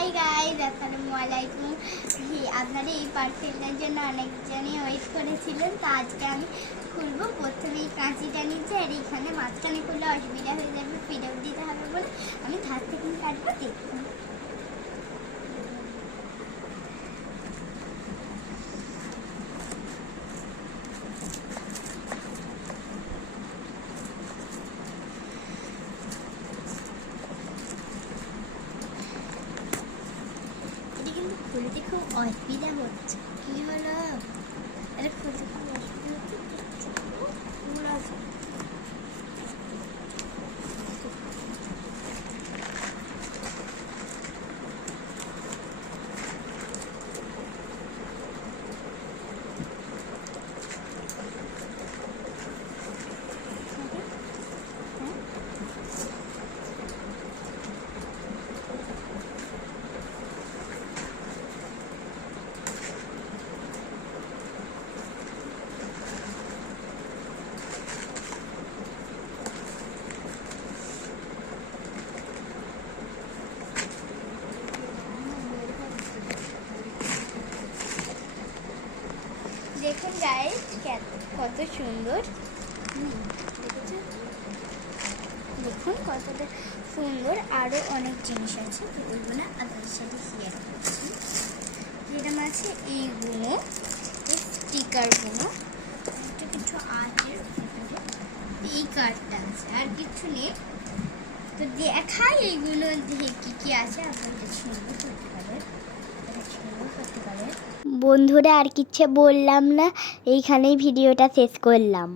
Hi guys, আসসালামু আলাইকুম। আপনারা এই পার্সেলটার জন্য অনেকজনই ওয়েট করেছিলেন। তো আজকে আমি খুলবো। প্রথমে এই কাঁচিটা নিচ্ছে, আর এইখানে মাঝখানে খুললে অসুবিধা হয়ে যাবে, ফেরত দিতে হবে বলে আমি ধার থেকে কাটবো। দেখুন, খুলতে খুব অসুবিধা হচ্ছে। কি হলো? আরে খুলতে খুব অসুবিধা হচ্ছে। দেখুন গাইস, কত সুন্দর। দেখুন কতটা সুন্দর। আরও অনেক জিনিস আছে, তো ওইগুলো আপনাদের সাথে শেয়ার করছি। যেরকম আছে এইগুলো, স্টিকারগুলো, একটা কিছু আছে, এই কার্ডটা আছে, আর কিছু নেই। তো দেখাই এইগুলো যে কী কী আছে, আপনাদের সুন্দর করতে পারে। বন্ধুরা, আর কিচ্ছু বললাম না, এইখানেই ভিডিওটা শেষ করলাম।